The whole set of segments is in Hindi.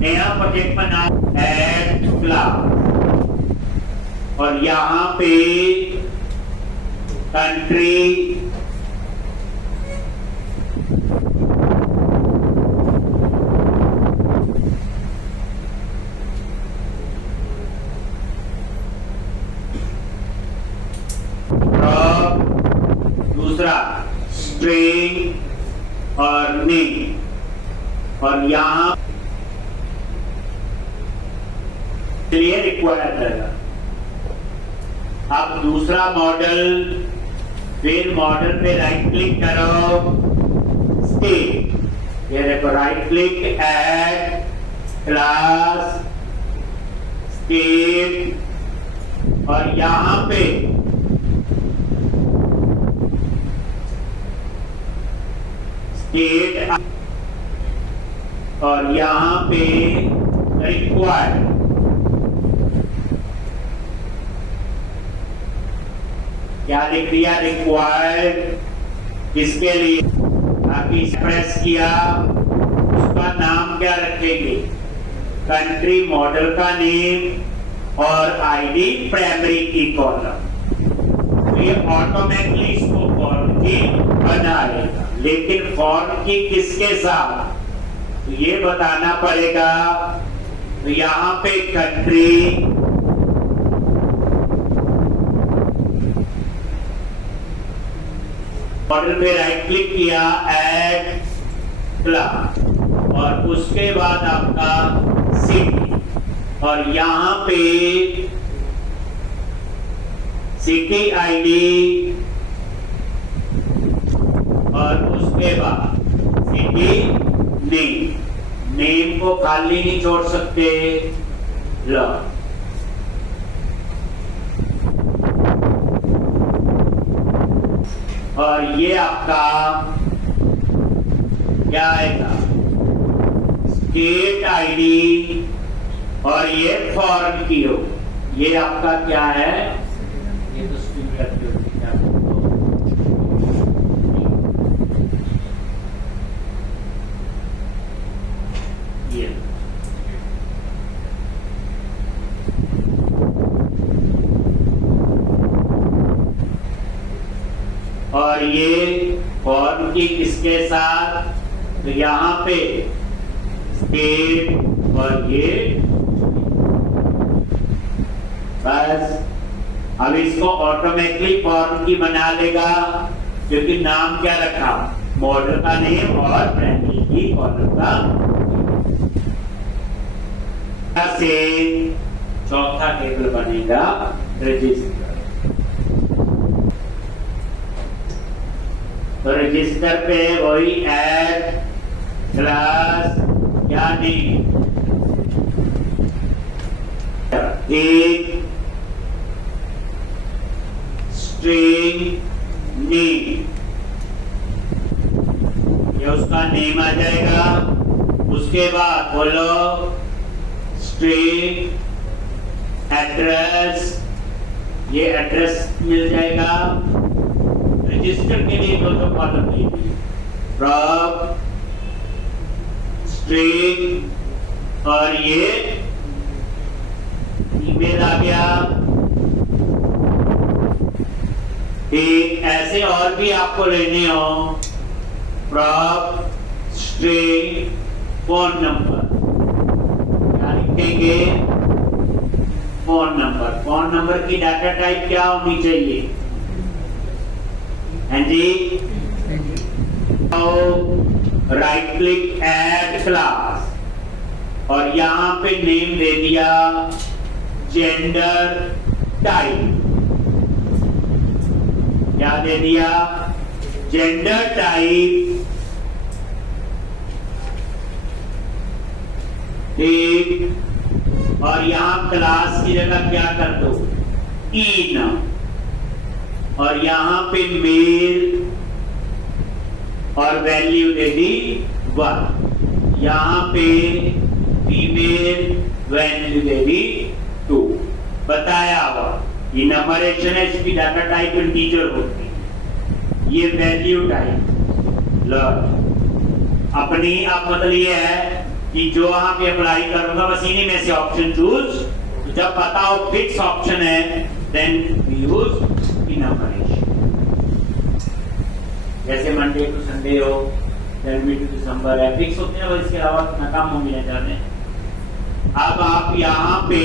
नया प्रोजेक्ट बना ऐड क्लास और यहाँ पे कंट्री दूसरा स्ट्रिंग और नेम और यहाँ लिए रिक्वायर्ड रहेगा। अब दूसरा मॉडल, फिर मॉडल पे राइट क्लिक करो, स्टेट, ये देखो right click add class state और यहाँ पे स्टेट और यहाँ पे रिक्वायर्ड। क्या लिख दिया? रिक्वायर्ड। किसके लिए? ताकि प्रेस किया, उसका नाम क्या रखेंगे? कंट्री मॉडल का नेम और आईडी प्राइमरी की कॉलम। तो ये ऑटोमेटिकली इसको फॉर्म की बनाएगा, लेकिन फॉर्म की किसके साथ तो ये बताना पड़ेगा। तो यहाँ पे कंट्री मॉडल पे राइट क्लिक किया, ऐड क्लास और उसके बाद आपका सिटी और यहाँ पे सिटी आईडी और उसके बाद सिटी नेम। नेम को खाली नहीं छोड़ सकते। लो और ये आपका क्या आएगा? स्टेट आईडी और ये फॉर्म की हो। ये आपका क्या है? ये तो स्ट्रिंग रखी होती है। ये और ये फॉर्म की किसके साथ? तो यहाँ पे स्टेट और ये बस। अब इसको ऑटोमेटिकली फॉर्म की बना लेगा, क्योंकि नाम क्या रखा? मॉडल का नेम और प्राइमरी की कॉलम का। से चौथा टेबल बनेगा रजिस्टर। तो रजिस्टर पे वही ऐड क्लास यानी एक स्ट्रिंग नेम, ये उसका नेम आ जाएगा। उसके बाद बोलो स्ट्रिंग एड्रेस, ये एड्रेस मिल जाएगा। रजिस्टर के लिए दो कॉलम दीजिए, फ्रॉम स्ट्रिंग और ये ईमेल आ गया। ठीक ऐसे और भी आपको लेने हो, फ्रॉम स्ट्रिंग फोन नंबर, क्या लिखेंगे? Phone number. फोन नंबर की डाटा टाइप क्या होनी चाहिए? जी राइट क्लिक ऐड क्लास और यहां पे नेम दे दिया जेंडर टाइप। क्या दे दिया? Gender type. ठीक और यहां क्लास की जगह क्या कर दो? इन और यहां पे मेल और वैल्यू दे दी 1। यहां पे फीमेल वैल्यू दे दी 2। बताया हुआ ये नंबरेशन है, इसकी डाटा टाइप इंटीजर होती है। ये वैल्यू टाइप अपनी आप मतलब ये है कि जो वहां पे अप्लाई करूंगा बस इन्हीं में से ऑप्शन चूज, तो जब पता हो फिक्स ऑप्शन है देन वी यूज इनमरेशन। जैसे मंडे टू संडे हो, जनवरी टू दिसंबर है, फिक्स होते हैं, इसके अलावा नाकाम हो गया जाते हैं। अब आप यहाँ पे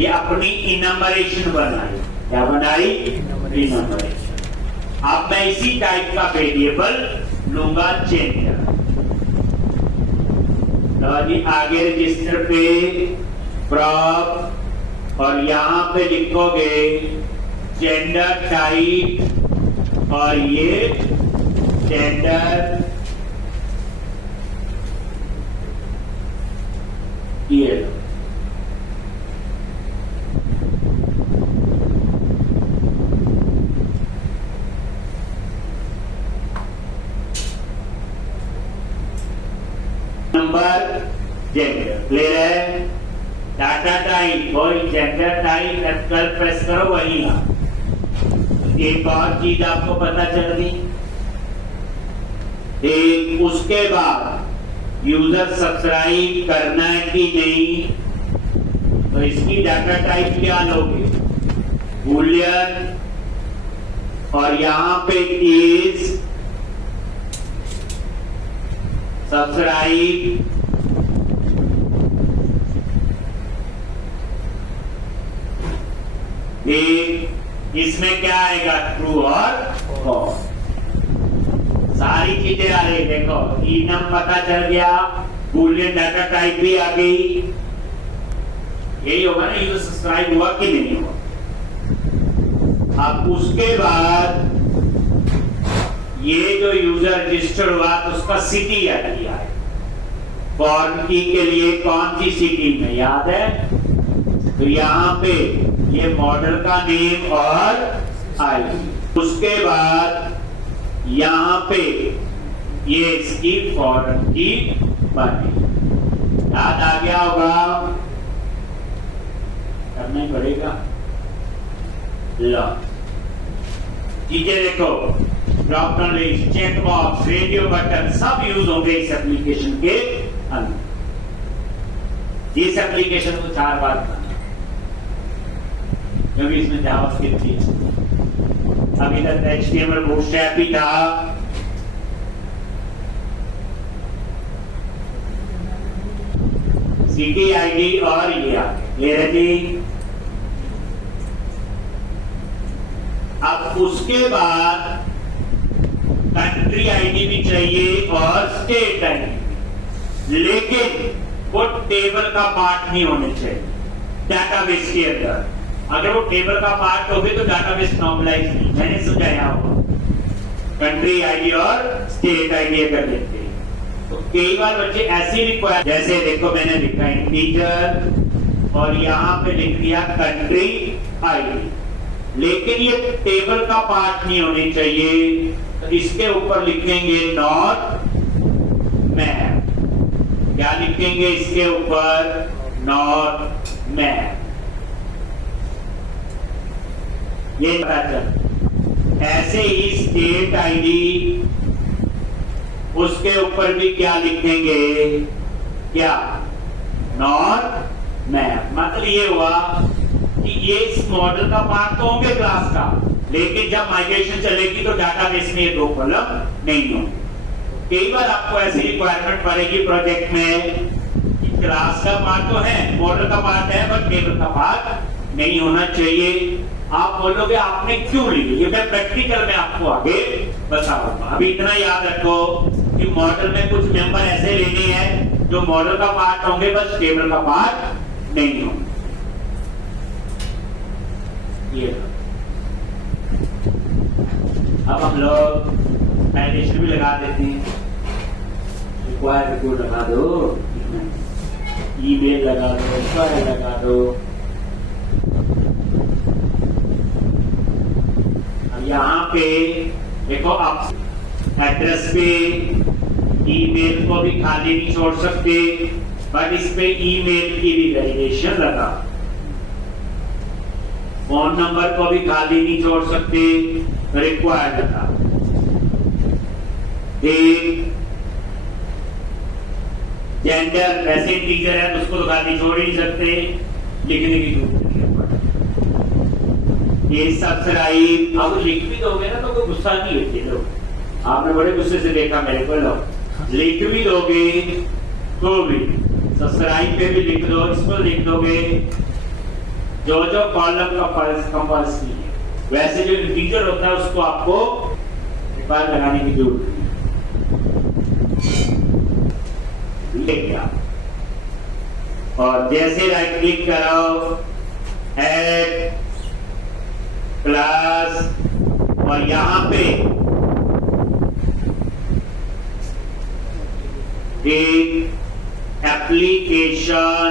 ये अपनी इनमरेशन बनाई, क्या बनाई? इनमरेशन। अब मैं इसी टाइप का वेरिएबल लूंगा जेंडर। तो जी आगे रजिस्टर पे प्रॉप और यहां पे लिखोगे जेंडर टाइप और ये जेंडर ये नंबर जेंडर क्लियर है। डाटा टाइप और जेंडर टाइप F12 प्रेस करो वही ना। एक और चीज आपको पता चल गई, एक उसके बाद यूजर सब्सक्राइब करना है कि नहीं, तो इसकी डाटा टाइप क्या लोगे? बूलियन और यहां पे इज सब्सक्राइब इसमें क्या आएगा? ट्रू और फॉल्स। सारी चीजें आ रही, देखो इनम पता चल गया, बूलियन डाटा टाइप भी आ गई। यही होगा ना, यूजर सब्सक्राइब हुआ कि नहीं हुआ। अब उसके बाद ये जो यूजर रजिस्टर हुआ तो उसका सिटी आईडी आए। फॉर्म की के लिए कौन सी सिटी में याद है? तो यहां पे ये मॉडल का नेम और आईडी। उसके बाद यहां पे ये इसकी फॉर्म की बनी। याद आ गया होगा, करना ही पड़ेगा। लो चीजें देखो, drop down list, check box, radio button सब यूज होंगे इस एप्लीकेशन के अंदर। इस एप्लीकेशन को 4 बार करना, क्योंकि इसमें जावास्क्रिप्ट थी। अभी तक HTML बूटस्ट्रैप भी था, सिटी आईडी और ये है जी। अब उसके बाद कंट्री आईडी भी चाहिए और स्टेट आईडी, लेकिन वो टेबल का पार्ट नहीं होने चाहिए डाटाबेस के अंदर। अगर वो टेबल का पार्ट हो गए तो डाटाबेस नॉर्मलाइज नहीं, मैंने समझाया होगा। कंट्री आईडी और स्टेट आईडी अगर लेते हैं तो कई बार बच्चे ऐसी रिक्वायर, जैसे देखो मैंने लिखा इंटीजर और यहां पे लिख दिया कंट्री आईडी, लेकिन ये टेबल का पार्ट नहीं होनी चाहिए, तो इसके ऊपर लिखेंगे नॉट मैप। क्या लिखेंगे इसके ऊपर? Not map. ये पता चल। ऐसे ही स्टेट आईडी, उसके ऊपर भी क्या लिखेंगे? क्या? Not map. मतलब ये हुआ कि ये इस मॉडल का पार्ट तो होंगे क्लास का, लेकिन जब माइग्रेशन चलेगी तो डाटाबेस में ये 2 कॉलम नहीं होंगे। कई बार आपको ऐसी रिक्वायरमेंट पड़ेगी प्रोजेक्ट में कि क्लास का पार्ट तो है, मॉडल का पार्ट है, बट टेबल का पार्ट नहीं होना चाहिए। आप बोलोगे आपने क्यों ली? ये मैं प्रैक्टिकल में आपको आगे बताऊंगा। अभी इतना याद रखो कि मॉडल में कुछ मेंबर ऐसे लेने हैं जो मॉडल का पार्ट होंगे, बस टेबल का पार्ट नहीं होंगे। ये अब हम लोग एडिशन भी लगा देते हैं। रिक्वायर्ड को लगा दो, ईमेल लगा दो, फाइल लगा दो। अब यहाँ पे देखो, आप एड्रेस पे ईमेल को भी खाली नहीं छोड़ सकते, बट इस पे ईमेल की भी वैलिडेशन लगा। फोन नंबर को भी खाली नहीं छोड़ सकते, रिक्वायर्ड था। जेंडर वैसे इंटीजर है तो उसको तो गाली छोड़ ही नहीं सकते, लिखने की जरूरत नहीं है। ये सब्सक्राइब अब लिख भी दोगे ना तो कोई गुस्सा नहीं है लोग, आपने बड़े गुस्से से देखा मेरे को, लो लिख भी दोगे तो भी सब्सक्राइब पे भी लिख दो, इसको लिख दोगे, जो जो कॉलम का कंपल्सरी है, वैसे जो इंटीजर होता है उसको आपको बार लगाने की जरूरत नहीं है। और जैसे राइट क्लिक करो ऐड क्लास और यहां पे एक एप्लीकेशन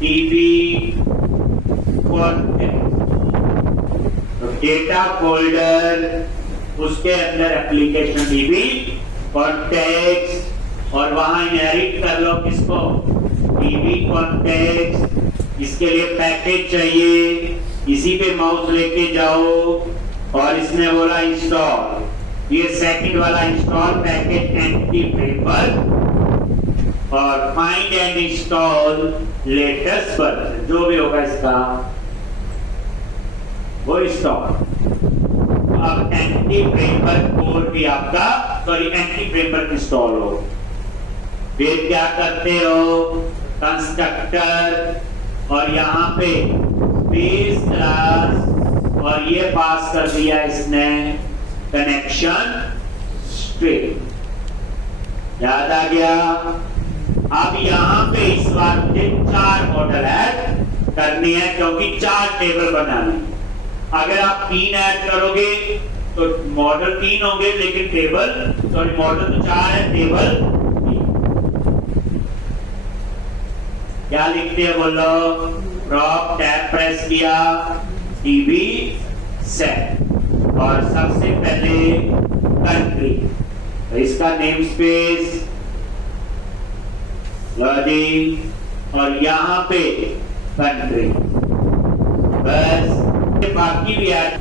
टीवी डेटा फोल्डर, उसके अंदर एप्लीकेशन टीवी कॉन्टेक्स्ट और वहां इनहेरिट कर लो किसको, टीवी कॉन्टेक्स्ट। इसके लिए पैकेज चाहिए, इसी पे माउस लेके जाओ और इसने बोला इंस्टॉल, ये सेकंड वाला इंस्टॉल पैकेज एंटी फ्रेमवर्क और find and install latest version, जो भी होगा इसका वो इंस्टॉल। अब एंटी फ्रेमवर्क कोड भी आपका एंटी फ्रेमवर्क इंस्टॉल हो। फिर क्या करते हो, कंस्ट्रक्टर और यहाँ पे बेस क्लास और ये पास कर दिया इसने कनेक्शन स्ट्रिंग, याद आ गया। अब यहाँ पे इस बार मुझे 4 मॉडल ऐड करनी है क्योंकि 4 टेबल बनाने हैं। अगर आप 3 ऐड करोगे तो मॉडल 3 होंगे लेकिन टेबल मॉडल तो 4 है, टेबल 3। क्या लिखते हैं बोलो, प्रॉप टैब प्रेस किया, टीवी सेट और सबसे पहले कंट्री, तो इसका नेम स्पेस वर्डिंग और यहां पे कंट्री, बस बाकी भी ऐड